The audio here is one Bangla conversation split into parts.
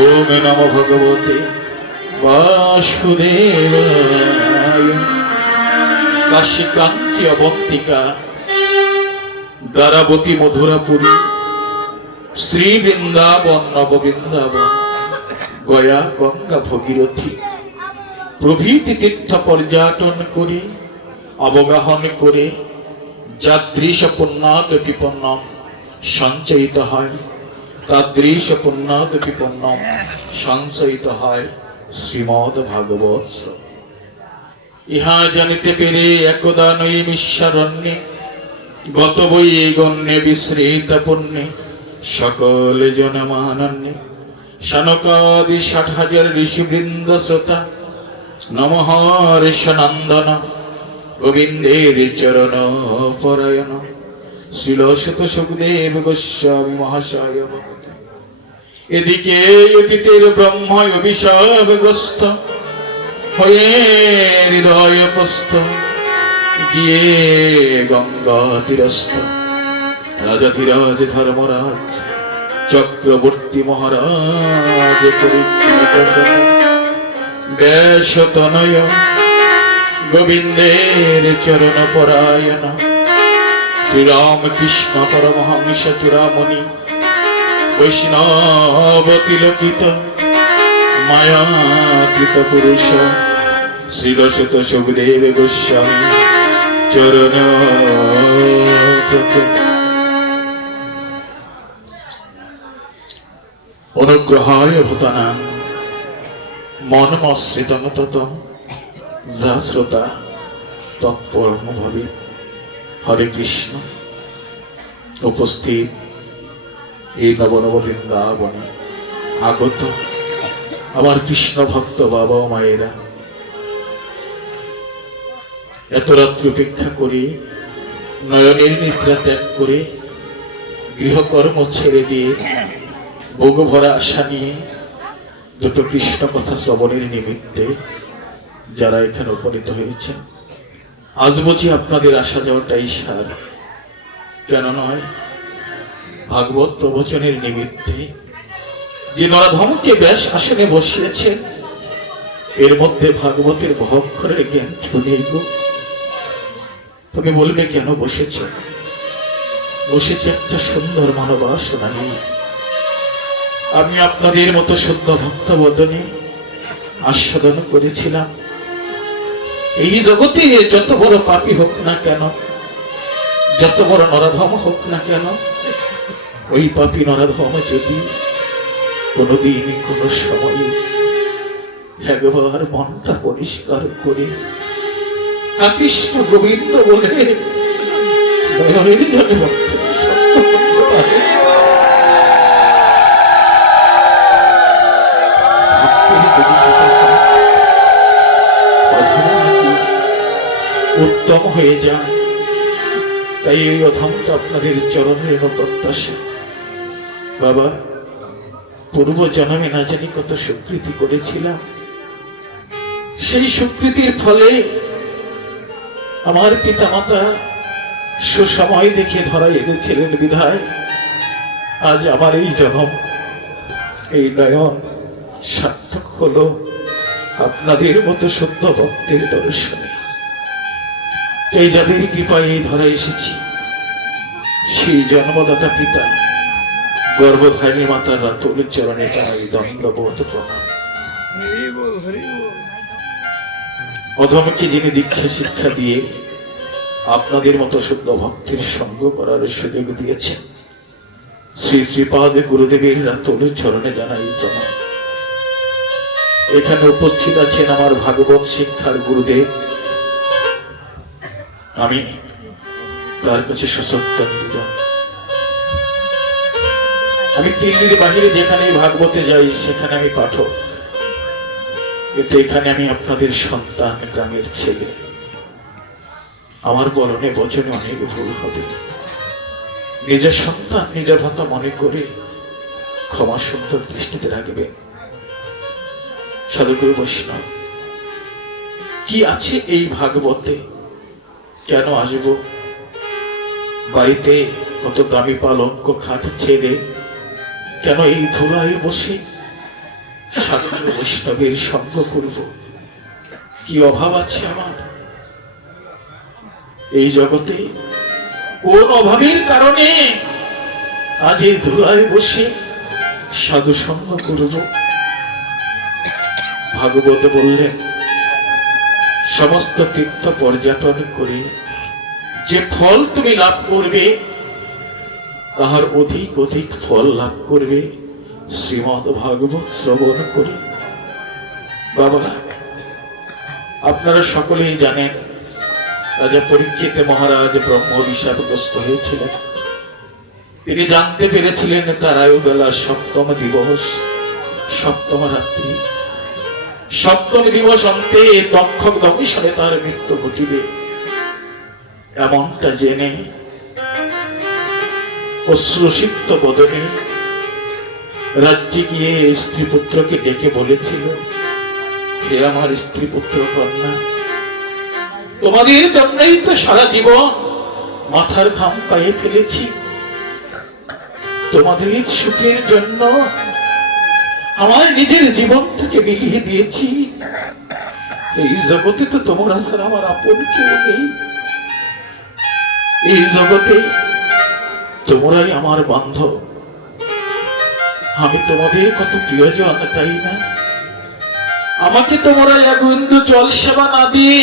ওম নমো ভগবতে বাসুদেবায়। কাশীকান্তি অবন্তিকা দ্বারাবতী মধুরাপুরী শ্রী বৃন্দাবন নববৃন্দাবন গয়া গঙ্গা ভগীরথী প্রভৃতি তীর্থ পর্যটন করে অবগাহন করে যাদৃশ পুণ্যাদপি পুণ্যম সঞ্চয়িত হয়, তাদৃশ পুণ্যাদপি পুণ্যম সঞ্চয়িত হয় শ্রীমদ ভাগবত। ইহা জানিতে পেরে একদা নৈমিষারণ্যে গত বই গণ্যে বিশ্রিত পুণ্যে সকল জনমানন্যে শানকাদি ৬০,০০০ ঋষিবৃন্দ শ্রোতা নমঃ গোবিন্দের চরণ পরায়ণ শ্রীলসুত সুখদেব গোস্বামী মহাশয়। এদিকে অতীতের ব্রহ্ম অভিশাপগ্রস্ত হয়ে হৃদয় প্রস্থ গিয়ে গঙ্গা তীরস্থ রাজাধিরাজ ধর্মরাজ চক্রবর্তী মহারাজ ব্যাসতনয় গোবিন্দের চরণ পরায়ণ শ্রীরামকৃষ্ণ পরমহংস চূড়ামণি বৈষ্ণব তিলকিত মায়াকৃত পুরুষ শ্রীলসুত সুখদেব গোস্বামী চরণ অনুগ্রহায় ভূতানাং মনমশ্রিতং ততং যা শ্রোতা তৎপরম ভাবে। হরে কৃষ্ণ। উপস্থিত এই নবনব বৃন্দাবনে আগত আমার কৃষ্ণ ভক্ত বাবা ও মায়েরা, এত রাত্রি উপেক্ষা করে নয়নের নিদ্রা ত্যাগ করে গৃহকর্ম ছেড়ে দিয়ে ভোগ ভরা আশা নিয়ে দুটো কৃষ্ণ কথা শ্রবণের নিমিত্তে যারা এখানে উপনীত হয়েছেন, আজ বুঝি আপনাদের আসা যাওয়াটাই সার, কেন নয় ভাগবত প্রবচনের নিমিত্তে যে নরাধমকে ব্যাস আসনে বসিয়েছেন, এর মধ্যে ভাগবতের ভক্ষরের জ্ঞান নেই গো। তুমি বলবে কেন বসেছ? বসেছে একটা সুন্দর মানবাসনা নিয়ে। আমি আপনাদের মতো শুদ্ধ ভক্ত বদনে আস্বাদন করেছিলাম, এই জগতে যত বড় পাপী হোক না কেন, যত বড় নরাধম হোক না কেন, ওই পাপী নরাধম যদি কোনোদিন কোনো সময়ে একবার মনটা পরিষ্কার করে কৃষ্ণ গোবিন্দ বলে নয়নের জলে ভক্তের সত্য করতে পারে, উত্তম হয়ে যায়। তাই এই অধমটা আপনাদের চরণের প্রত্যাশা। বাবা, পূর্ব জন্মে না জানি কত স্বীকৃতি করেছিলাম, সেই স্বীকৃতির ফলে আমার পিতামাতা সুসময় দেখে ধরা এনেছিলেন বিধায় আজ আমার এই জন্ম, এই নয়ন সার্থক হলো আপনাদের মতো শুদ্ধ ভক্তের দর্শনে। এই যাদের কৃপায় এই ধরা এসেছি, সেই জন্মদাতা পিতা গর্ভধারিণী মাতার রাতুল চরণে জানাই দণ্ডবোধ প্রণাম। অধমকে যিনি দীক্ষা শিক্ষা দিয়ে আপনাদের মতো শুদ্ধ ভক্তের সঙ্গ করার সুযোগ দিয়েছেন, শ্রী শ্রীপাদ গুরুদেবের রাতুল চরণে জানাই প্রণাম। এখানে উপস্থিত আছেন আমার ভাগবত শিক্ষার গুরুদেব, আমি তার কাছে সশ্রদ্ধ নিবেদন। আমি দিল্লির বাহিরে যেখানে ভাগবতে যাই সেখানে আমি পাঠক, কিন্তু এখানে আমি আপনাদের সন্তান, গ্রামের ছেলে। আমার বলনে বচনে অনেক ভুল হবে, নিজের সন্তান নিজের ভাতা মনে করে ক্ষমা সুন্দর দৃষ্টিতে রাখবেন। সাধুগুরু বৈষ্ণব, কি আছে এই ভাগবতে? কেন আসব? বাড়িতে কত দামি পালঙ্ক খাট ছেড়ে কেন এই ধুলায় বসে সাধু বৈষ্ণবের সঙ্গ করব, কি অভাব আছে আমার এই জগতে? কোন অভাবের কারণে আজ এই ধুলায় বসে সাধু সঙ্গ করব? ভাগবত বললেন, সমস্ত তীর্থ পর্যটন করে যে ফল তুমি লাভ করবে, তাহার অধিক অধিক ফল লাভ করবে শ্রীমদ্ ভাগবত শ্রবণ করে। বাবা, আপনারা সকলেই জানেন, রাজা পরীক্ষিত মহারাজ ব্রহ্ম বিষাদগ্রস্ত হয়েছিলেন। তিনি জানতে পেরেছিলেন তার আয়ুবেলা সপ্তম দিবস, সপ্তম রাত্রি, সপ্তম দিবস অন্তে তক্ষক দংশনে তার মৃত্যু ঘটিবে। এমনটা জেনে অশ্রুসিক্ত বদনে রাজ্যে গিয়ে স্ত্রী পুত্রকে ডেকে বলেছিল, হে আমার স্ত্রী পুত্র কন্যা, তোমাদের জন্যই তো সারা জীবন মাথার ঘাম পায়ে ফেলেছি, তোমাদের সুখের জন্য আমার নিজের জীবন থেকে বিলিয়ে দিয়েছি। এই জগতে তো তোমরা ছাড়া আমার আপন কেউ নেই, এই জগতে তোমরাই আমার বান্ধব। আমি তোমাদের কত প্রিয়জন, তাই না? আমাকে তোমরা এক বিন্দু জল সেবা না দিয়ে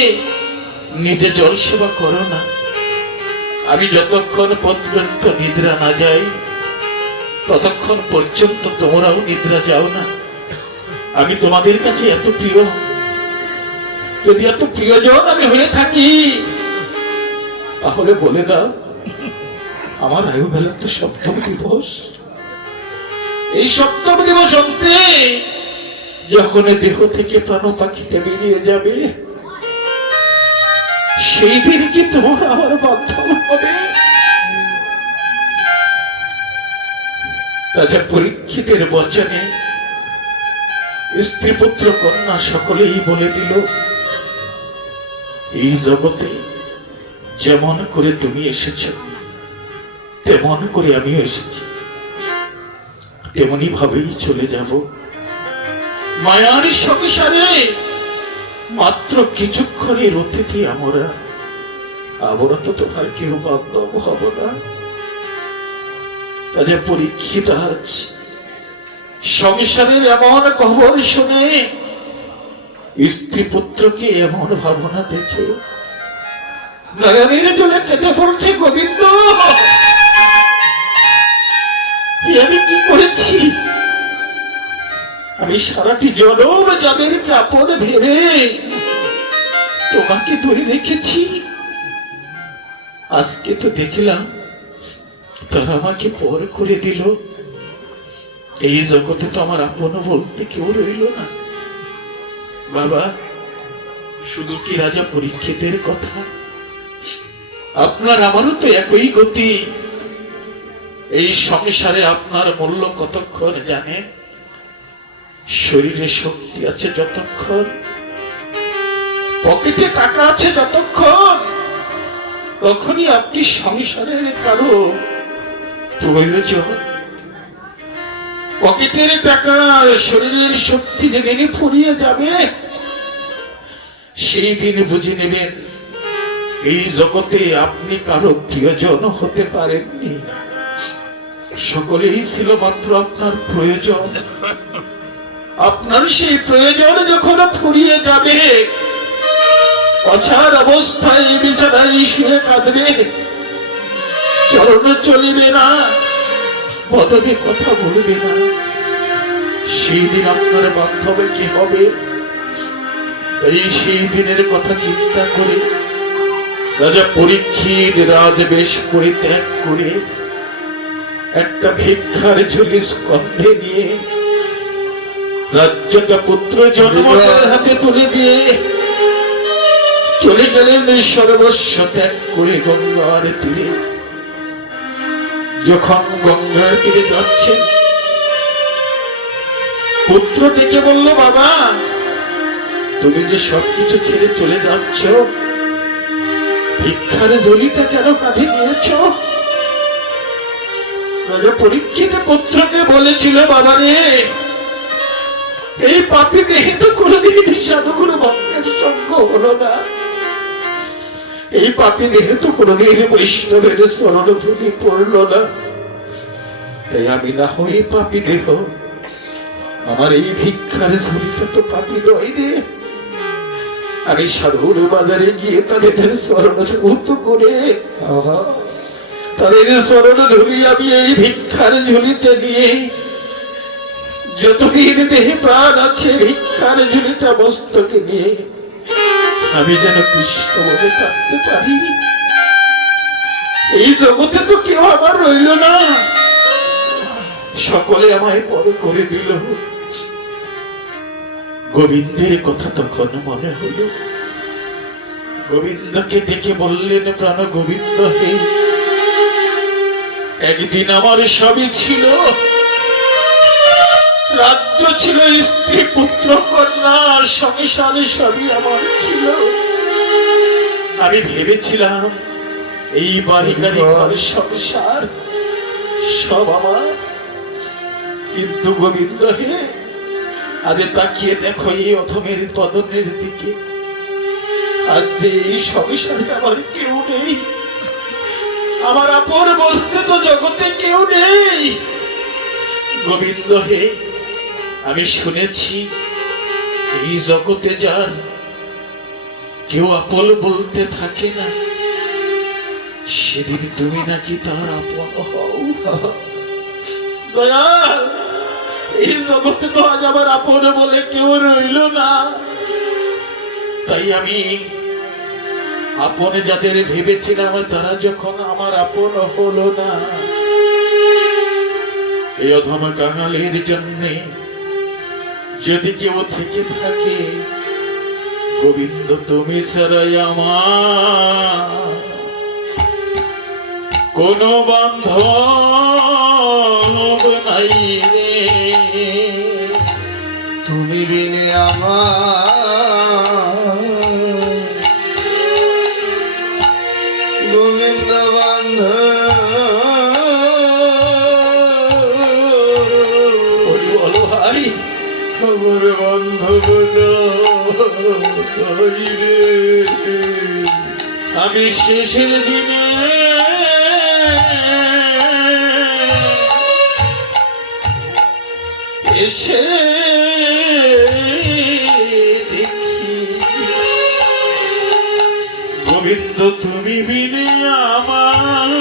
নিজে জল সেবা করো না। আমি যতক্ষণ পর্যন্ত নিদ্রা না যাই, ততক্ষণ পর্যন্ত তোমরাও নিদ্রা যাও না। আমি তোমাদের কাছে এত প্রিয়, যদি এত প্রিয়জন আমি হয়ে থাকি, তাহলে বলে দাও, আমার আয়ুবেলা তো সপ্তম দিবস। এই সপ্তম দিবস অন্তে যখন দেহ থেকে প্রাণ পাখিটা বেরিয়ে যাবে, সেই দিন কি তোমার আমার বাধ্যম হবে? রাজা পরীক্ষিতের বচনে স্ত্রী পুত্র কন্যা সকলেই বলে দিল, এই জগতে যেমন করে তুমি এসেছ, তেমন করে আমিও এসেছি, তেমনি ভাবেই চলে যাব। মায়ার সংসারে মাত্র কিছুক্ষণের অতিথি আমরা তো তোমার কেউ বান্ধব হব না। রাজা পরীক্ষিত আজ সংসারের এমন খবর শুনে, স্ত্রী পুত্রকে এমন ভাবনা দেখে নয়নের জলে কেঁদে পড়ছে, গোবিন্দ, আমি কি করেছি? আমি সারাটি জনম যাদেরকে আপন ভেবে তোমাকে ধরে রেখেছি, আজকে তো দেখলাম তারা আমাকে পর করে দিল। এই জগতে তো আমার আপন বলতে কেউ রইল না। বাবা, শুধু কি রাজা পরীক্ষিতের কথা? আপনার আমারও তো একই গতি। এই সংসারে আপনার মূল্য কতক্ষণ জানেন? শরীরে শক্তি আছে যতক্ষণ, পকেটে টাকা আছে যতক্ষণ, তখনই আপনি সংসারের কারো প্রয়োজন। পকেটের টাকা শরীরের শক্তি যেদিন ফুরিয়ে যাবে, সেই দিন বুঝে নেবেন এই জগতে আপনি কারো প্রিয়জন হতে পারেননি। সকলেই ছিল মাত্র আপনার প্রয়োজন। আপনার সেই প্রয়োজন যখন ফুরিয়ে যাবে, অছাড় অবস্থায় বিছানায় শুয়ে কাঁদবে, চরণ চলিবে না, বদনে কথা বলবে না, সেই দিন আপনার বান্ধবে কি হবে? এই সেই দিনের কথা চিন্তা করে রাজা পরীক্ষিত রাজবেশ পরিত্যাগ করে একটা ভিক্ষার ঝুলি স্কন্ধে নিয়ে রাজ্যটা পুত্র জন্মের হাতে তুলে দিয়ে চলে গেলেন সর্বস্ব ত্যাগ করে গঙ্গার তীরে। যখন গঙ্গার তীরে যাচ্ছেন, পুত্র ডেকে বলল, বাবা, তুমি যে সবকিছু ছেড়ে চলে যাচ্ছ, ভিক্ষার ঝুলিটা কেন কাঁধে নিয়েছ? রাজা পরীক্ষিত পুত্রকে বলেছিল, বাবা রে, পাপী দেহে তো কোনোদিন সাধুগুরু ভক্তের সঙ্গ হলো না, এই পাপী দেহে তো কোনোদিন বৈষ্ণবের চরণ ধুলি পড়লো না। তাই আমি না হয়ে পাপী দেহ, আমার এই ভিক্ষার ঝুলিটা তো পাপী নয় রে। আমি সাধুর বাজারে গিয়ে তাদের চরণ ধৌত করে তাদের চরণ ধুলি আমি এই ভিক্ষার ঝুলিতে নিয়ে যতদিন দেহে প্রাণ আছে ভিক্ষার ঝুলিটা মস্তকে নিয়ে আমি যেন কৃষ্ণ বলে থাকতে পারি। এই জগতে তো কেউ আমার রইল না, সকলে আমায় পর করে দিল। গোবিন্দের কথা তখন মনে হলো, গোবিন্দকে ডেকে বললেন, প্রাণ গোবিন্দ হে, একদিন আমার সবই ছিল, রাজ্য ছিল, স্ত্রী পুত্র কন্যা সংসার সবই আমার ছিল। আমি ভেবেছিলাম এই বাড়ি গাড়ি ঘর সংসার সব আমার, কিন্তু গোবিন্দ হে, আজ তাকিয়ে দেখো এই অধমের পদনের দিকে, আজ যে এই সংসারে আমার কেউ নেই, আমার আপন বলতে তো জগতে কেউ নেই। গোবিন্দ হে, আমি শুনেছি এই জগতে যার কেউ আপন বলতে থাকে না, সেদিন তুমি নাকি তার আপন হও। দয়াল, এই জগতে তো আজ আমার আপন বলে কেউ রইল না, তাই আমি আপন যাদের ভেবেছিলাম তারা যখন আমার আপন হলো না, এই অধম কাঙালের জন্যে যদি কেউ থেকে থাকে, গোবিন্দ তুমি ছাড়াই আমার কোনো বান্ধব নাই রে, তুমি বিনে আমার গোবিন্দ বান্ধব, বলো ভাই, খবর বান্ধব নাই রে। আমি শেষের দিনে এসে দেখি, গোবিন্দ তুমি বিনে আমার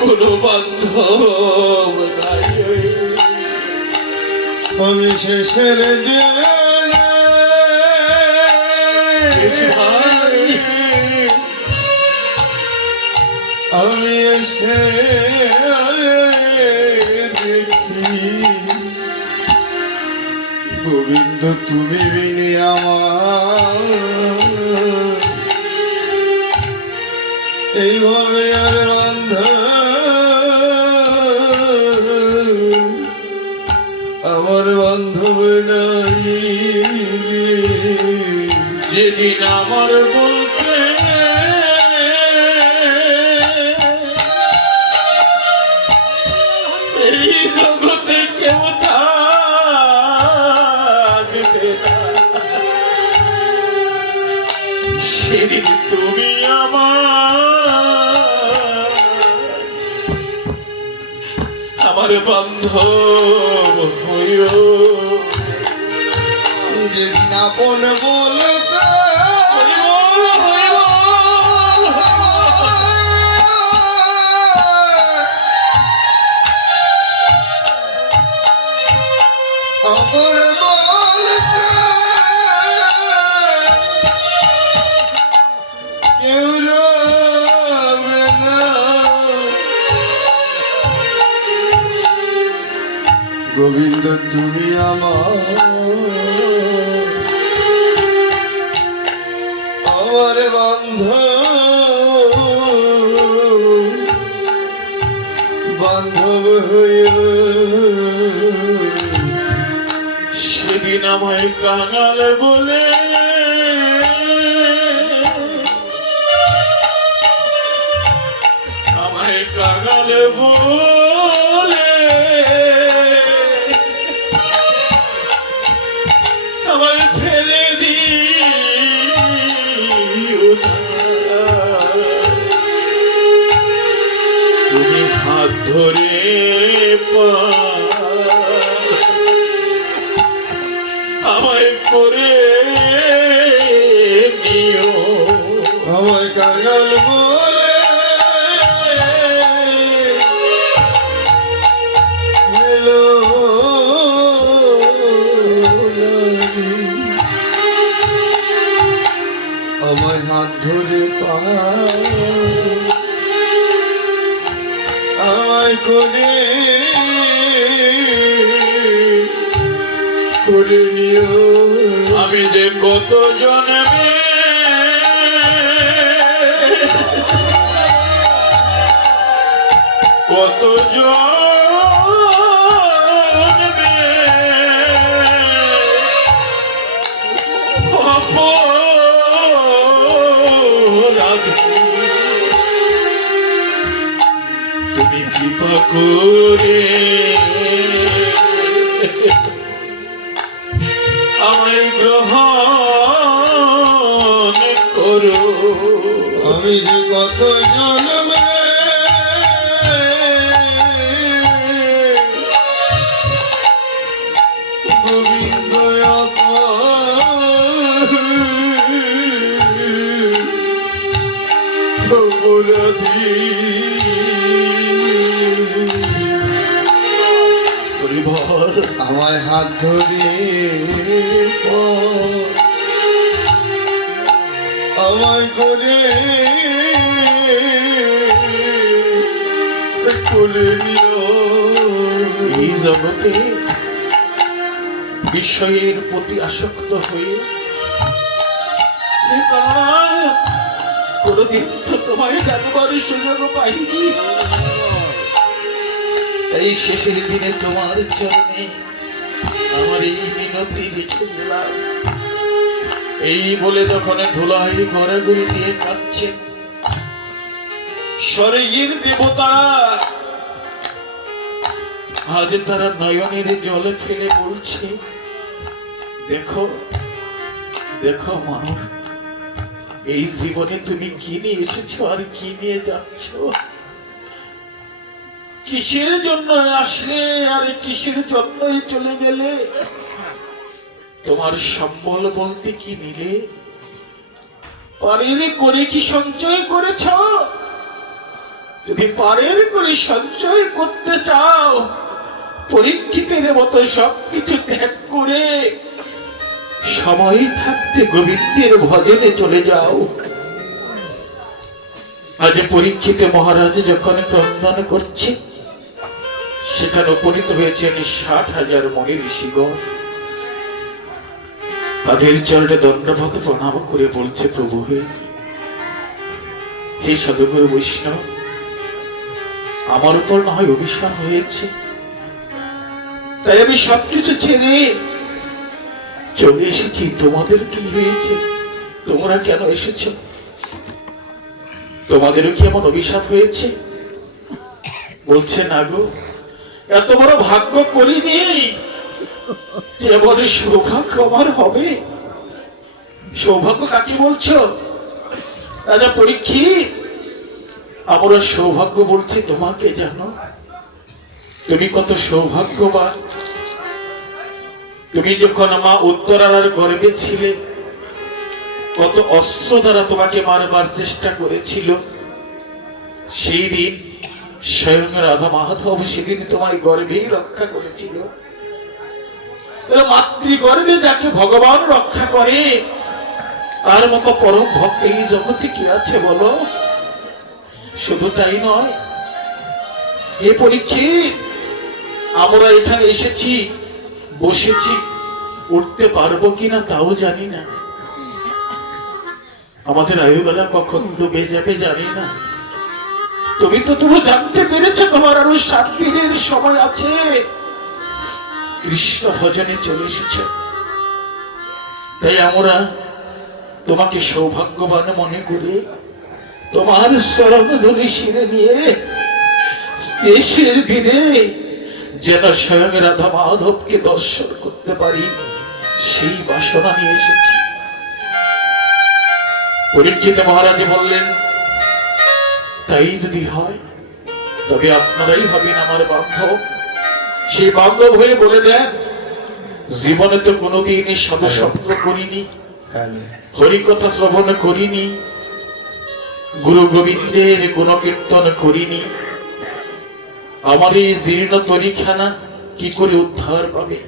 কোনো বান্ধব নাই। আমি শেষের দিন আমি এসে দেখি, গোবিন্দ তুমি বিনে আমার এইভাবে আর আমার বান্ধব নাই। যেদিন আমার বলতে এই জগতে কেউ থাকবে না, সেদিন তুমি আমার বান্ধব হইও। যেদিন আপন বলতে আপন বলতে কেউ রবে না, গোবিন্দ তুমি আমার বান্ধব হইয়া। সেদিন আমায় কাঙাল বলে আমায় কাঙাল বলে আমায় করে নিও। আমায় কাঙাল বলে হেলো নারী, আমায় হাত ধরে পা আমায় করে নিও। আমি যে কত জন্মে কত জন্মে অপরাধী, তুমি কৃপা করে আমায় গ্রহণ করো। আমি যে কত জন্মে গোবিন্দ অপরাধী, আমায় হাত ধরে আমায় করে নিও। এই জগতে বিষয়ের প্রতি আসক্ত হয়ে কোনদিন তো তোমায় জানবার সুযোগ পাইনি। এই শেষের দিনে তোমার চরণে আমার এই মিনতি লিখে দিলাম। এই বলে তখন ধুলাই গড়াগড়ি দিয়ে কাঁদছে স্বর্গের দেবতারা। আজ তারা নয়নের জলে ফেলে বলছে, দেখো দেখো মানব, এই জীবনে তুমি কি নিয়ে এসেছো আর কি নিয়ে যাচ্ছ, কিসের জন্য আসলে আর কিসের জন্যই চলে গেলে, তোমার সম্বল বলতে কি নিলে, পারের করে কি সঞ্চয় করেছ? যদি পারের করে সঞ্চয় করতে চাও, পরীক্ষিতের মতো সবকিছু ত্যাগ করে সময় থাকতে গোবিন্দের ভজনে চলে যাও। আজ পরীক্ষিত মহারাজ যখন ক্রন্দন করছে, সেখানে উপনীত হয়েছেন 60,000 মণি ঋষিগণ। তাদের চরণে দণ্ডবত প্রণাম করে বলছে, প্রভু হে সাধুগুরু বৈষ্ণব, আমার উপর না হয় অভিশাপ হয়েছে, তাই আমি সবকিছু ছেড়ে চলে এসেছি। তোমাদের কি হয়েছে? তোমরা কেন এসেছ? তোমাদেরও কি এমন অভিশাপ হয়েছে? বলছে না গো, এত বড় ভাগ্য করিনি যে এমন সৌভাগ্য আমার হবে। সৌভাগ্য কাকে বলছো? রাজা পরীক্ষিত, আমরা সৌভাগ্য বলছি তোমাকে। জানো তুমি কত সৌভাগ্যবান। তুমি যখন মা উত্তরার গর্ভে ছিলে, কত অস্ত্র দ্বারা তোমাকে মারবার চেষ্টা করেছিল। সেই দিন স্বয়ং রাধা মাধব সেদিন তোমায় গর্ভেই রক্ষা করেছিল। মাতৃগর্ভে যাকে ভগবান রক্ষা করে, তার মতো পরম ভক্ত এই জগতে কি আছে বলো? শুধু তাই নয়, এ পরীক্ষিত, আমরা এখানে এসেছি, বসেছি, উঠতে পারবো কিনা তাও জানি না। আমাদের আয়ুবেলা কখন ডুবে যাবে জানি না। তুমি তো তবু জানতে পেরেছো তোমার আরো 7 দিনের সময় আছে। কৃষ্ণ ভজনে চলে এসেছ, তাই আমরা তোমাকে সৌভাগ্যবান মনে করে তোমার চরণ ধরে শিরে নিয়ে শেষের দিনে যেন স্বয়ং রাধা মাধবকে দর্শন করতে পারি, সেই বাসনা নিয়ে এসেছি। পরীক্ষিত মহারাজ বললেন, তাই যদি হয় তবে আপনারাই হবেন আমার বান্ধব। সেই বান্ধব হয়ে বলে দেন, জীবনে তো কোনোদিন সাধু স্বপ্ন করিনি, হরিকথা শ্রবণ করিনি, গুরু গোবিন্দের গুণকীর্তন করিনি। আমার এই জীর্ণ তরিখানা কি করে উদ্ধার পাবে?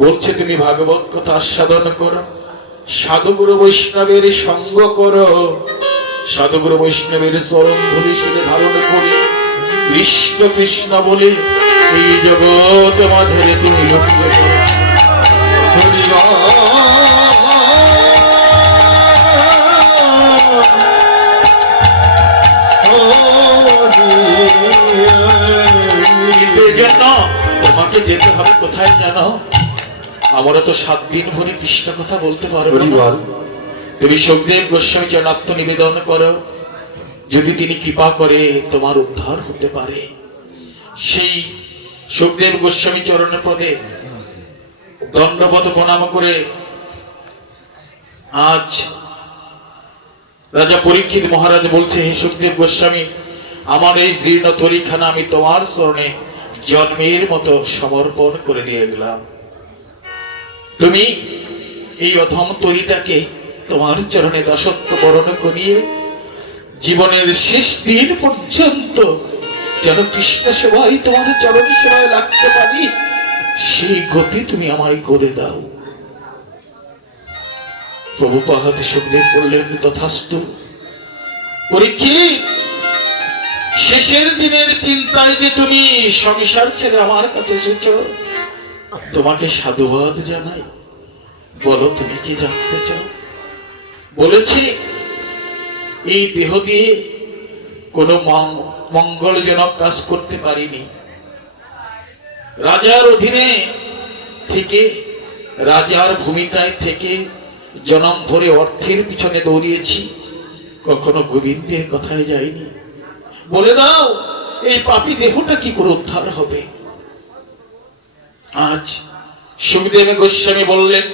বলছে তুমি ভাগবত কথা আস্বাদন করো, সাধুগুরু বৈষ্ণবের সঙ্গ করো, সাধুগুরু বৈষ্ণবের চরণ ধরে শিরে ধারণ করে কৃষ্ণ কৃষ্ণ বলে এই জগৎ মাঝে তুমি লুকিয়ে পড়ো। জন্য তোমাকে যেতে হবে কোথায় জানো? আমরা তো 7 দিন ভরে কৃষ্ণ কথা বলতে পারবো না। তুমি সুখদেব গোস্বামী চরণাত্ম নিবেদন করো, যদি তিনি কৃপা করে তোমার উদ্ধার হতে পারে। সেই সুখদেব গোস্বামী চরণের পদে দণ্ডবত প্রণাম করে আজ রাজা পরীক্ষিত মহারাজ বলছে, হে সুখদেব গোস্বামী, আমার এই জীর্ণ তরিখানা আমি তোমার চরণে জন্মের মতো সমর্পণ করে দিয়ে গেলাম। তুমি এই অধম তরিটাকে তোমার চরণে দাসত্ব বরণ করিয়ে জীবনের শেষ দিন পর্যন্ত যেন কৃষ্ণ সেবাই তোমার চরণ সেবায় লাগতে পারি, সেই গতি তুমি আমায় করে দাও। প্রভুপাদ সুখদেব বললেন, তথাস্তু। পরীক্ষিত, শেষের দিনের চিন্তায় যে তুমি সংসার ছেড়ে আমার কাছে এসেছ, তোমাকে সাধুবাদ জানাই। বলো তুমি কি জানতে চাও? বলেছি, এই দেহ দিয়ে কোনো মঙ্গলজনক কাজ করতে পারিনি। রাজার অধীনে থেকে, রাজার ভূমিকায় থেকে জনম ভরে অর্থের পিছনে দৌড়িয়েছি, কখনো গোবিন্দের কথায় যাইনি। বলে দাও, এই পাপী দেহটা কি করে উদ্ধার হবে? আজ সুখদেব গোস্বামী বললেন,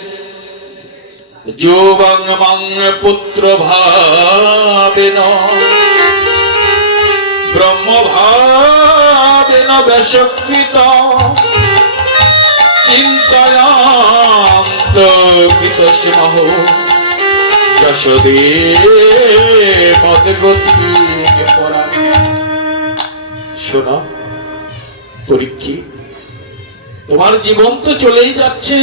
যোবাং মাং পুত্র ভাবেন ব্রহ্ম ভাবেন বেশকৃত চিন্তায়ান্ত কৃতস্মহ যশোদে মদগতি পরা। শোনো পরীক্ষিত, তোমার জীবন তো চলেই যাচ্ছে।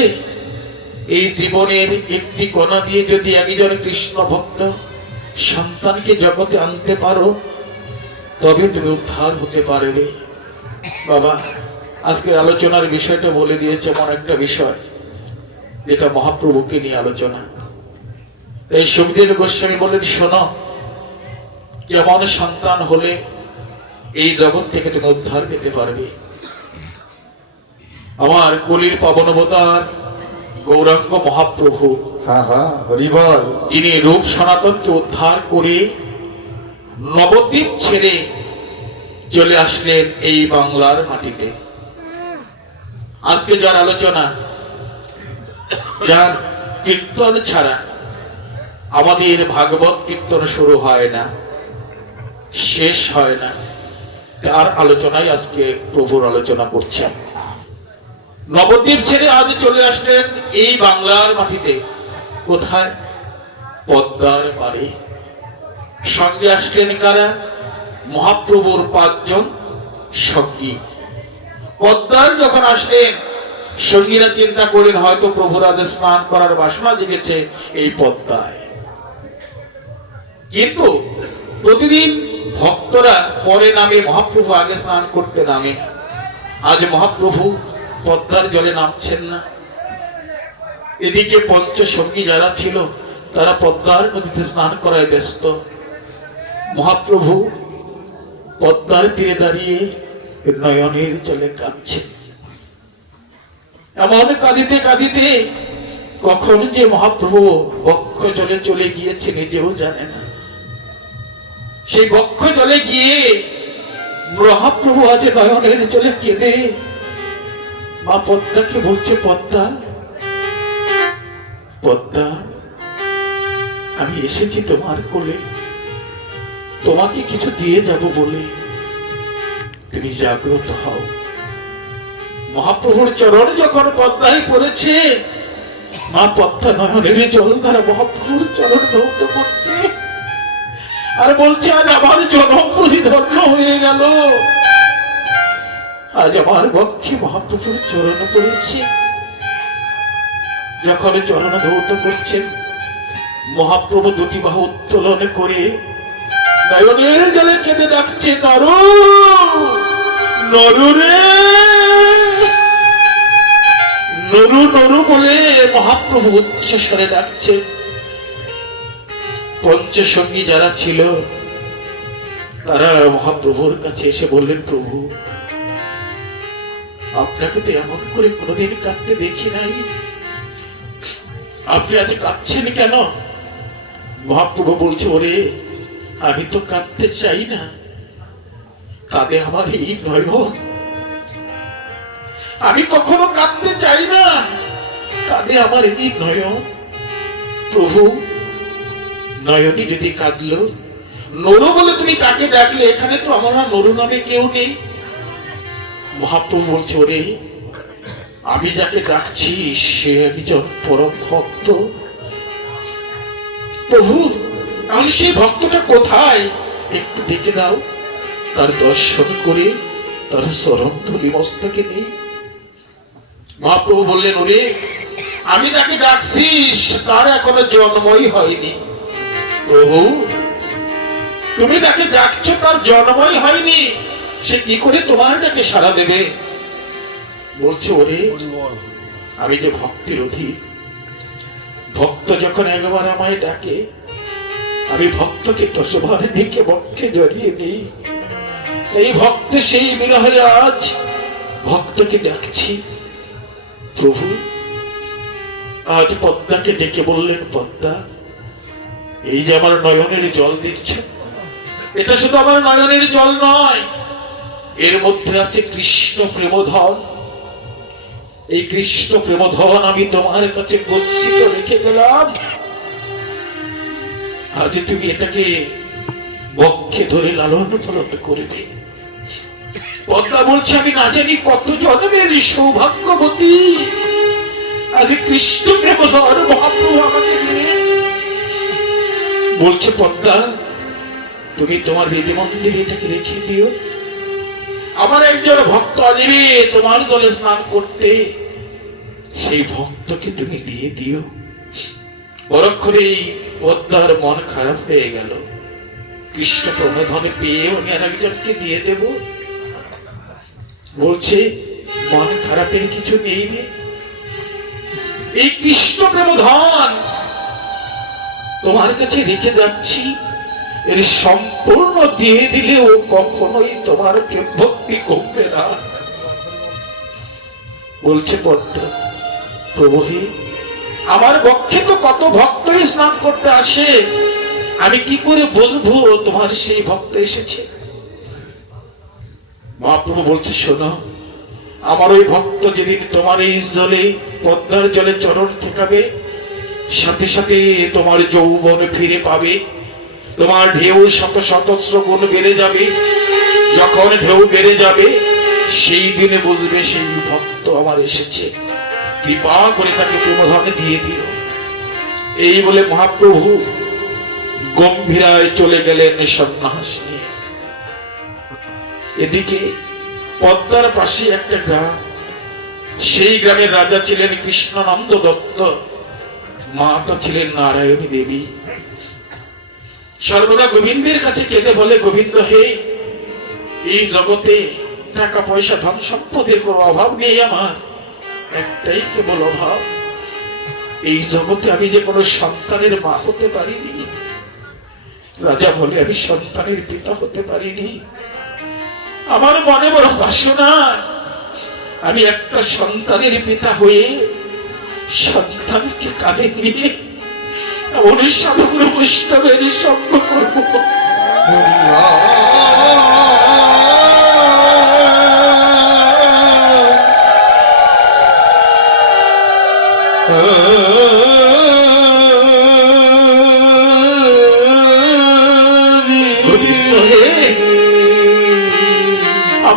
এই জীবনের একটি কণা দিয়ে যদি একজন কৃষ্ণ ভক্ত সন্তানকে জগতে আনতে পারো, তবে তুমি উদ্ধার হতে পারবে। বাবা, আজকের আলোচনার বিষয়টা বলে দিয়েছে এমন একটা বিষয় যেটা মহাপ্রভুকে নিয়ে আলোচনা। এই সুখদেব গোস্বামী বলেন, শোনো, কেমন সন্তান হলে এই জগৎ থেকে তুমি উদ্ধার পেতে পারবে। আমার কলির পাবন অবতার গৌরাঙ্গ মহাপ্রভু, হরিবল, যিনি রূপ সনাতনকে উদ্ধার করে নবদ্বীপ ছেড়ে চলে আসলেন এই বাংলার মাটিতে। আজকে যার আলোচনা, যার কীর্তন ছাড়া আমাদের ভাগবত কীর্তন শুরু হয় না, শেষ হয় না, তার আলোচনায় আজকে প্রভুর আলোচনা করছেন। নবদ্বীপ ছেড়ে আজ চলে আসলেন এই বাংলার মাটিতে। কোথায়? পদ্মার পারে। সঙ্গে আসলেন কারা? মহাপ্রভুর 5 জন সঙ্গী। পদ্মার যখন আসলেন, সঙ্গীরা চিন্তা করেন হয়তো প্রভুর আজ স্নান করার বাসনা জেগেছে এই পদ্মায়। কিন্তু প্রতিদিন ভক্তরা পরে নামে, মহাপ্রভু আগে স্নান করতে নামে। আজ মহাপ্রভু পদ্মার জলে নামছেন না। এদিকে পঞ্চসঙ্গী যারা ছিল তারা পদ্মার নদীতে স্নান করায় ব্যস্ত। মহাপ্রভু পদ্মার তীরে দাঁড়িয়ে নয়নের জলে কাঁদছে। এমন কাঁদিতে কাঁদিতে কখন যে মহাপ্রভু বক্ষ জলে চলে গিয়েছে নিজেও জানে না। সেই বক্ষ জলে গিয়ে মহাপ্রভু আজ নয়নের জলে কেঁদে মা পদ্মাকে বলছে, পদ্মা, পদ্মা, আমি এসেছি তোমার কোলে, তোমাকে কিছু দিয়ে যাব বলে। তুমি জাগ্রত হও। মহাপ্রভুর চরণ যখন পদ্মায় পড়েছে, মা পদ্মা নয়নের জল দ্বারা মহাপ্রভুর চরণ ধৌত করছে আর বলছে, আজ আমার জনম প্রতিধন্য হয়ে গেল। আজ আমার বক্ষে মহাপ্রভুর চরণ পড়েছে। যখন চরণ ধৌত করছেন, মহাপ্রভু দুটি বাহু উত্তোলন করে নয়নের জলে কেঁদে ডাকছে, নরু নরু রে, নরু নরু বলে মহাপ্রভু উচ্চস্বরে ডাকছেন। পঞ্চসঙ্গী যারা ছিল তারা মহাপ্রভুর কাছে এসে বললেন, প্রভু আপনাকে তো এমন করে কোনোদিন কাঁদতে দেখি নাই, আপনি আজ কাঁদছেন কেন? মহাপ্রভু বলছে, ওরে আমি তো কাঁদতে চাই না, কাঁদে আমার এই নয়ন। আমি কখনো কাঁদতে চাই না, কাঁদে আমার এই নয়ন। প্রভু নয়নী যদি কাঁদলো, নরু বলে তুমি কাকে ডাকলে? এখানে তো আমার নরু নামে কেউ নেই। মহাপ্রভু বলছে, ওরে আমি যাকে ডাকছি সে একজন পরম ভক্ত। প্রভু আমি সেই ভক্তটা কোথায় একটু দেখে দাও, তার দর্শন করে তার চরণ ধুলি মস্তকে নেই। মহাপ্রভু বললেন, ওরে আমি তাকে ডাকছি তার এখনো জন্মই হয়নি। প্রভু তুমি তাকে ডাকছো, তার জন্মই হয়নি, সে কি করে তোমার ডাকে সাড়া দেবে? বলছে, ওরে আমি যে ভক্তির অধীন, ভক্ত যখন একবার আমায় ডাকে আমি ভক্তকে 10 বার ডেকে বক্ষে জড়িয়ে নিই। এই ভক্ত সেই বিরহে আজ ভক্তকে ডাকছি। প্রভু আজ পদ্মাকে ডেকে বললেন, পদ্মা এই যে আমার নয়নের জল দিচ্ছ, এটা শুধু আমার নয়নের জল নয়, এর মধ্যে আছে কৃষ্ণ প্রেমধন। এই কৃষ্ণ প্রেমধন আমি তোমার কাছে গচ্ছিত রেখে গেলাম, আজ তুমি এটাকে বক্ষে ধরে লালন পালন করবে। পদ্মা বলছে, আমি না জানি কত জন্মের সৌভাগ্যবতী, আজ কৃষ্ণ প্রেমধন মহাপ্রভু আমাকে দিলেন। বলছে, পদ্মা তুমি তোমার বেদি মন্দিরে এটাকে রেখে দিও, আমার একজন ভক্ত আসবে তোমার জলে স্নান করতে, সেই ভক্তকে তুমি দিয়ে দিও। পরক্ষণেই পদ্মার মন খারাপ হয়ে গেল, কৃষ্ণ প্রণধনে পেয়ে উনি আর একজনকে দিয়ে দেব। বলছে, মন খারাপের কিছু নেই রে, এই কৃষ্ণ প্রেমধন তোমার কাছে রেখে যাচ্ছি, এর সম্পূর্ণ দিয়ে দিলেও কখনোই তোমার প্রেম ভক্তি কমবে না। বলছে পদ্মা, প্রভু হে আমার বক্ষে তো কত ভক্তই স্নান করতে আসে, আমি কি করে বুঝবো তোমার সেই ভক্ত এসেছে? মহাপ্রভু বলছে, শোনো, আমার ওই ভক্ত যেদিন তোমার এই জলে পদ্মার জলে চরণ ঠেকাবে, সাথে সাথে তোমার যৌবন ফিরে পাবে, তোমার ঢেউ শত শতস্র গুণ বেড়ে যাবে। যখন ঢেউ বেড়ে যাবে সেই দিনে বুঝবে সেই ভক্ত আমার এসেছে, কৃপা করে তাকে প্রেমধন দিয়ে দিও। এই বলে মহাপ্রভু গম্ভীরায় চলে গেলেন সন্ন্যাস নিয়ে। এদিকে পদ্মার পাশে একটা গ্রাম, সেই গ্রামের রাজা ছিলেন কৃষ্ণানন্দ দত্ত, মাতা ছিলেন নারায়ণী দেবী। সর্বদা গোবিন্দের কাছে কেঁদে বলে, গোবিন্দ হে এই জগতে টাকা পয়সা ধন সম্পদের কোনো অভাব নেই, আমার একটাই কেবল অভাব, এই জগতে আমি যে কোনো সন্তানের মা হতে পারিনি। রাজা বলে, আমি সন্তানের পিতা হতে পারিনি, আমার মনে বড় বাসনা, আমি একটা সন্তানের পিতা হয়ে সন্তানকে কাঁধে নিয়ে এমন সাধুগুরু বৈষ্ণবের সঙ্গ করবো।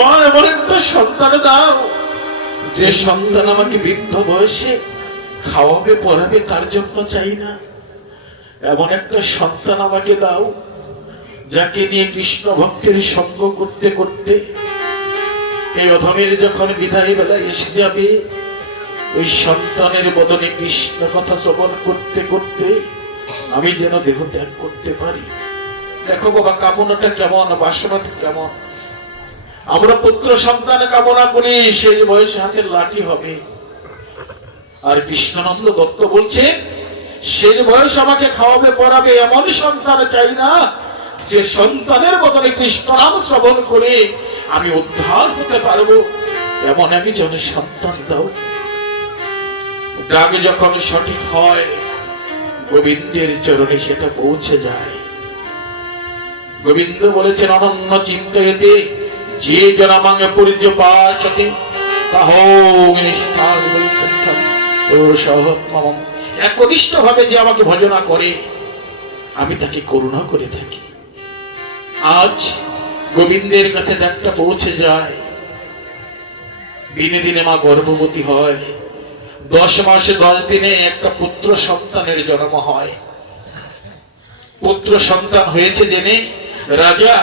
আমার এমন একটা সন্তান দাও, যে সন্তান আমাকে বৃদ্ধ বয়সে খাওয়াবে পড়াবে তার জন্য চাই না। এমন একটা সন্তান আমাকে দাও, যাকে নিয়ে কৃষ্ণ ভক্তের সঙ্গ করতে করতে এই অধমের যখন বিদায় বেলা এসে যাবে, ওই সন্তানের বদনে কৃষ্ণ কথা শ্রবণ করতে করতে আমি যেন দেহ ত্যাগ করতে পারি। দেখো বাবা, কামনাটা কেমন, বাসনাটা কেমন। আমরা পুত্র সন্তান কামনা করি, সেই বয়সে হাতের লাঠি হবে। আর কৃষ্ণানন্দ দত্ত বলছে, সেই বয়স আমাকে খাওয়াবে পড়াবে এমন সন্তান চাই না, যে সন্তানের বদলে কৃষ্ণ নাম শ্রবণ করে আমি উদ্ধার হতে পারবো, এমন একজন সন্তান দাও। ডাক যখন সঠিক হয়, গোবিন্দের চরণে সেটা পৌঁছে যায়। গোবিন্দ বলেছেন, অনন্য চিন্তয়েতে যে জনামাঙ্গে পরির্যপাসতে তাহো নিষ্কাম বৈকুণ্ঠম ও সহৎমম। একনিষ্ঠ ভাবে যে আমাকে ভজনা করে, আমি তাকে করুণা করে থাকি। আজ গোবিন্দের কাছে ডাকটা পৌঁছে যায়। দিনে দিনে মা গর্ভবতী হয়। 10 মাসে 10 দিনে একটা পুত্র সন্তানের জন্ম হয়। পুত্র সন্তান হয়েছে জেনে রাজা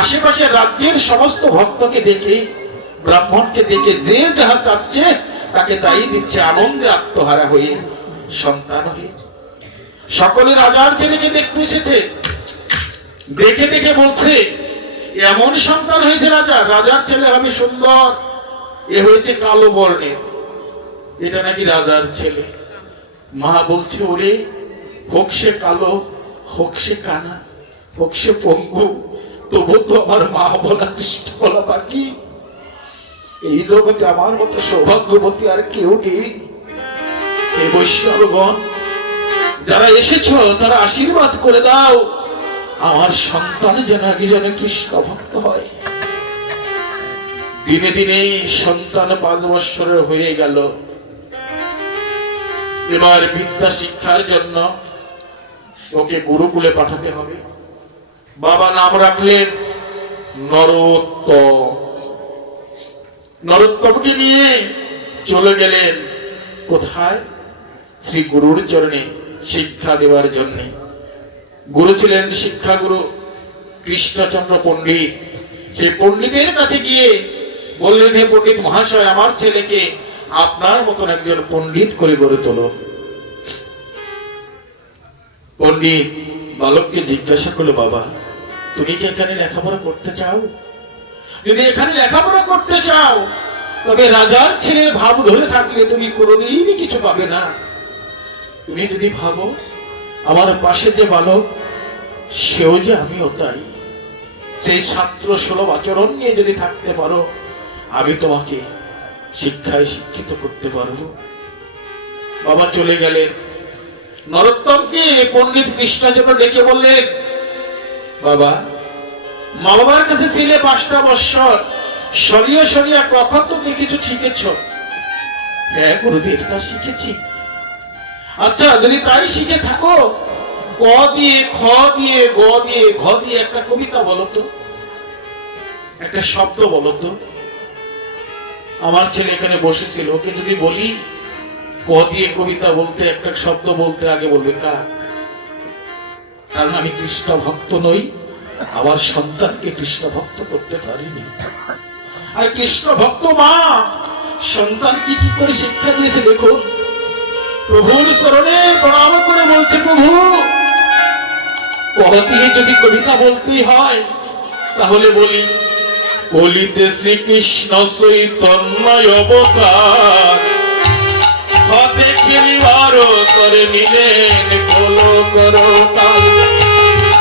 আশেপাশের রাজ্যের সমস্ত ভক্তকে ডেকে, ব্রাহ্মণকে ডেকে যে যাহা চাচ্ছে তাকে তাই দিচ্ছে। আনন্দে আত্মহারা হয়ে সন্তান হয়েছে। সকলে রাজার ছেলেকে দেখতে এসেছে। দেখে দেখে বলছে, এমন সন্তান হয়েছে রাজা, রাজার ছেলে হবে সুন্দর, এ হয়েছে কালো বর্ণের, এটা নাকি রাজার ছেলে। মা বলছে, ওরে হোক সে কালো, হোক সে কানা, হোক সে পঙ্গু, তবু তো আমার মা বলা কৃষ্ণ বলা বাকি। এই জগতে আমার মতো সৌভাগ্যবতী আর কেউ নেই। এই বৈষ্ণবগণ যারা এসেছ, তারা আশীর্বাদ করে দাও, আমার সন্তান যেন একজনে কৃষ্ণ ভক্ত হয়। দিনে দিনে সন্তান 5 বৎসরের হয়ে গেল। এবার বিদ্যা শিক্ষার জন্য ওকে গুরুকুলে পাঠাতে হবে। বাবা নাম রাখলেন নরোত্তম। নরোত্তমকে নিয়ে চলে গেলেন কোথায়? শ্রী গুরুর চরণে শিক্ষা দেওয়ার জন্য। গুরু ছিলেন শিক্ষাগুরু কৃষ্ণচন্দ্র পণ্ডিত। সেই পণ্ডিতের কাছে গিয়ে বললেন, হে পণ্ডিত মহাশয়, আমার ছেলেকে আপনার মতন একজন পণ্ডিত করে গড়ে তোলো। পণ্ডিত বালককে জিজ্ঞাসা করলো, বাবা তুমি কি এখানে লেখাপড়া করতে চাও? যদি এখানে লেখাপড়া করতে চাও, তবে রাজার ছেলের ভাব ধরে থাকলে তুমি কোনোদিনই কিছু পাবে না। তুমি যদি ভাবো আমার পাশে যে বালক, সেও যে আমিও তাই, সেই ছাত্র সুলভ আচরণ নিয়ে যদি থাকতে পারো, আমি তোমাকে শিক্ষায় শিক্ষিত করতে পারবো। বাবা চলে গেলেন। নরোত্তমকে পণ্ডিত কৃষ্ণচন্দ্র ডেকে বললেন, বাবা মা বাবার কাছে ছিলে 5টা বৎসর, সরিয়া সরিয়া কখন তুমি কিছু শিখেছ? হ্যাঁ গুরুদেব, তা শিখেছি। আচ্ছা, যদি তাই শিখে থাকো, ক দিয়ে খ দিয়ে গ দিয়ে ঘ দিয়ে একটা কবিতা বলো তো, একটা শব্দ বলো তো। আমার ছেলে এখানে বসেছিল, ওকে যদি বলি ক দিয়ে কবিতা বলতে, একটা শব্দ বলতে, আগে বলবে কাক। কারণ আমি কৃষ্ণ ভক্ত নই, আমার সন্তানকে কৃষ্ণ ভক্ত করতে পারিনি। আর কৃষ্ণ ভক্ত মা সন্তানকে কি করে শিক্ষা দিয়েছে দেখুন। প্রভুর চরণে প্রণাম করে বলছে, প্রভু ক দিয়ে যদি কবিতা বলতেই হয়, তাহলে বলি, বলিতে শ্রীকৃষ্ণ চৈতন্য অবতার, হতে খেলিবার তরে নিলেন কোলো করো তাল,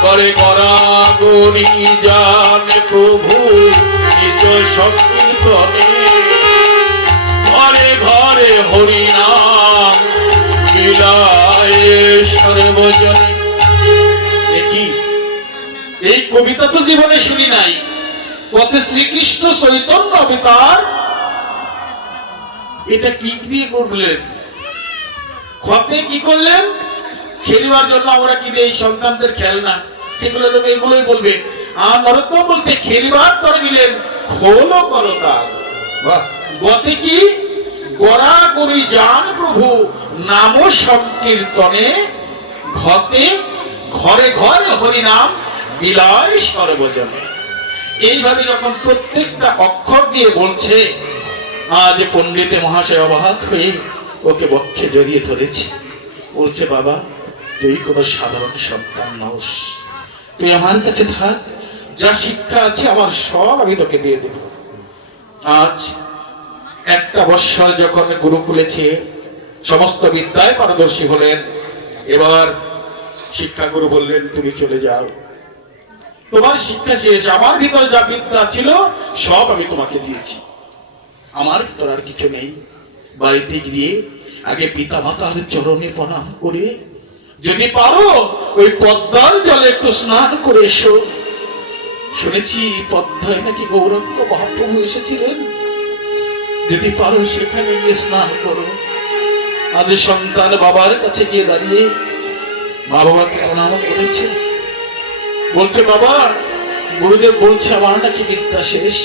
করে করা গরি জানে প্রভু নিজ সংকীর্তনে, ঘরে ঘরে হরিনাম বিলায় সর্বজনে। দেখি এই কবিতা তো জীবনে শুনি নাই। পথে শ্রীকৃষ্ণ চৈতন্য অবতার, এটা কি দিয়ে করলেন? খতে কি করলেন? খেলিবার জন্য আমরা কি দেই সন্তানদের খেলনা, সেগুলো লোক এগুলোই বলবে। আর নরোত্তম বলছে খেলিবার তরে নিলেন খোল করতাল। বাহ, গতে কি গড়া করি জান প্রভু নাম সংকীর্তনে, ঘতে ঘরে ঘরে হরিনাম বিলায় সর্বজনে। এইভাবে যখন প্রত্যেকটা অক্ষর দিয়ে বলছে, আজ পণ্ডিতে মহাশয় অবাক হয়ে ওকে বক্ষে জড়িয়ে ধরেছে। বলছে, বাবা তুই কোনো সাধারণ সন্তান নস, তুই আমার কাছে থাক, যা শিক্ষা আছে আমার সব আমি তোকে দিয়ে দেব। আজ একটা বৎসর যখন গুরুকুলেছে, সমস্ত বিদ্যায় পারদর্শী হলেন, এবার শিক্ষাগুরু বললেন তুমি চলে যাও, তোমার শিক্ষা শেষ, আমার ভিতরে যা বিদ্যা ছিল সব আমি তোমাকে দিয়েছি, আমার ভিতর আর কিছু নেই। বাড়িতে গিয়ে আগে পিতা মাতার চরণে প্রণাম করে, যদি পারো ওই পদ্মার জলে একটু স্নান করে এসো। শুনেছি পদ্মায় নাকি গৌরাঙ্গ মহাপ্রভু এসেছিলেন, যদি পারো সেখানে গিয়ে স্নান করো। আজ সন্তান বাবার কাছে গিয়ে দাঁড়িয়ে মা বাবাকে প্রণাম করেছে, বলছে বাবা গুরুদেব বলছে আমার নাকি বিদ্যা শেষ।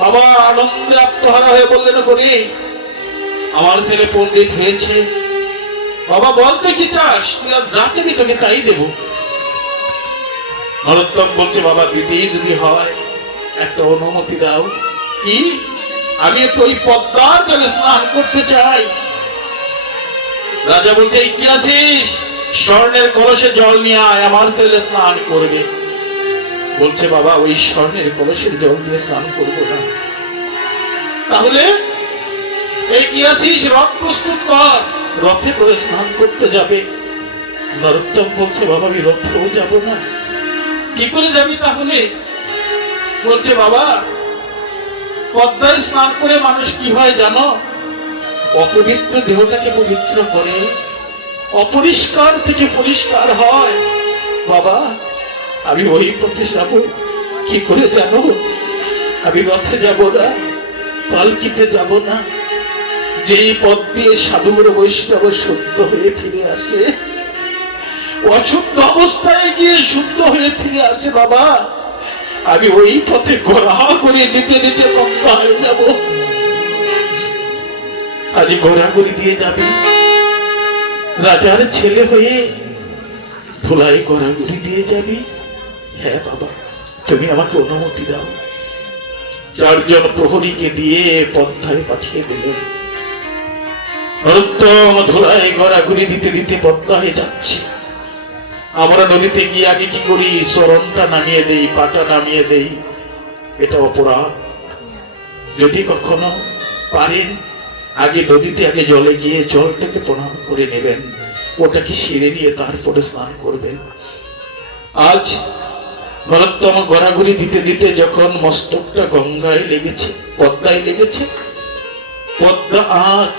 বাবা আনন্দে আত্মহারা হয়ে বললেন, করি আমার ছেলে পণ্ডিত হয়েছে, বাবা বলতে কি চাস, তুই আজ যা চাবি তোকে তাই দেব। নরোত্তম বলছে, বাবা দিদি যদি হয় একটা অনুমতি দাও। কি? আমি একটু ওই পদ্মার জলে স্নান করতে চাই। রাজা বলছে, এই কি আছিস, স্বর্ণের কলসে জল নিয়ে আয়, আমার ছেলে স্নান করবে। বলছে, বাবা ওই স্বর্ণের কলসের জল দিয়ে স্নান করবো না। তাহলে এই কি আছিস, রথ প্রস্তুত কর, রথে করে স্নান করতে যাবে। নরোত্তম বলছে, বাবা আমি রথেও যাব না। কি করে যাবি তাহলে? বলছে, বাবা পদ্মায় স্নান করে মানুষ কি হয় জানো? অপবিত্র দেহটাকে পবিত্র করে, অপরিষ্কার থেকে পরিষ্কার হয়। বাবা আমি ওই পথে যাব, কি করে জানো? আমি রথে যাব না, পালকিতে যাব না, যেই পথ দিয়ে সাধুর বৈষ্ণব শুদ্ধ হয়ে ফিরে আসে, অশুদ্ধ অবস্থায় গিয়ে শুদ্ধ হয়ে ফিরে আসে, বাবা আমি ওই পথে ঘোরা করে দিতে দিতে বন্ধ হয়ে যাব। আজ ঘোরাঘুরি দিয়ে যাবি, রাজার ছেলে হয়ে ধুলাই ঘোরাঘুরি দিয়ে যাবি? হ্যাঁ বাবা তুমি আমাকে অনুমতি দাও। চারজন প্রহরীকে দিয়ে পদ্মায় পাঠিয়ে দিলেন। নরোত্তম ধুলাই ঘোরাঘুরি দিতে দিতে পদ্মায় যাচ্ছে। আমরা নদীতে গিয়ে আগে কি করি, চরণটা নামিয়ে দেই, পাটা নামিয়ে দেই, এটা অপরাধ। যদি কখনো পারেন আগে নদীতে আগে জলে গিয়ে জলটাকে প্রণাম করে নেবেন, ওটাকে সেরে নিয়ে তারপরে স্নান করবেন। আজ নরোত্তম ঘোরাঘুরি দিতে দিতে যখন মস্তকটা গঙ্গায় লেগেছে, পদ্মায় লেগেছে, পদ্মা আজ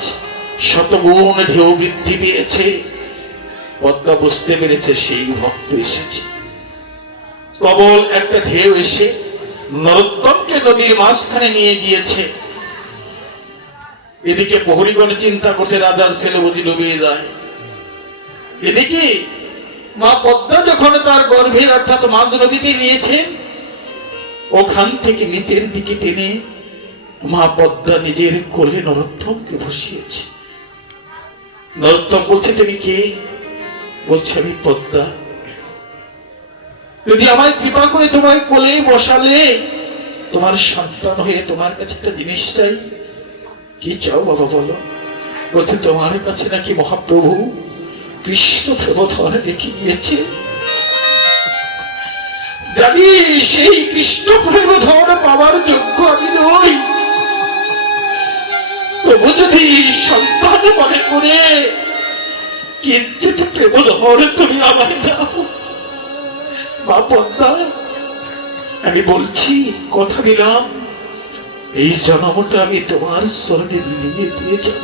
শতগুণ ঢেউ বৃদ্ধি পেয়েছে। পদ্মা বুঝতে পেরেছে সেই ভক্ত এসেছে। প্রবল একটা ঢেউ এসে নরোত্তমকে নদীর মাঝখানে নিয়ে গিয়েছে। এদিকে প্রহরীগণ চিন্তা করছে রাজার ছেলে বুঝি ডুবিয়ে যায়। এদিকে মা পদ্মা যখন তার গর্ভের অর্থাৎ মাঝ নদীতে নিয়েছে, ওখান থেকে নিচের দিকে টেনে মা পদ্মা নিজের কোলে নরোত্তমকে বসিয়েছে। নরোত্তম বলছে, তুমি কে? বলছে, আমি পদ্মা। যদি আমায় কৃপা করে তোমার কোলে বসালে, তোমার সন্তান হয়ে তোমার কাছে একটা জিনিস চাই। কি চাও বাবা বলো? বলছে, তোমার কাছে নাকি মহাপ্রভু কৃষ্ণ প্রেমধর রেখে গিয়েছে। জানি সেই কৃষ্ণ প্রেমধর পাওয়ার যোগ্য আমি নই, তবু যদি সন্তান মনে করে কিঞ্চিত প্রেমধর তুমি আমায় দাও। মা পদ্মা আমি বলছি, কথা দিলাম এই জন্মটা আমি তোমার শরণে নিয়ে দিয়ে যাব।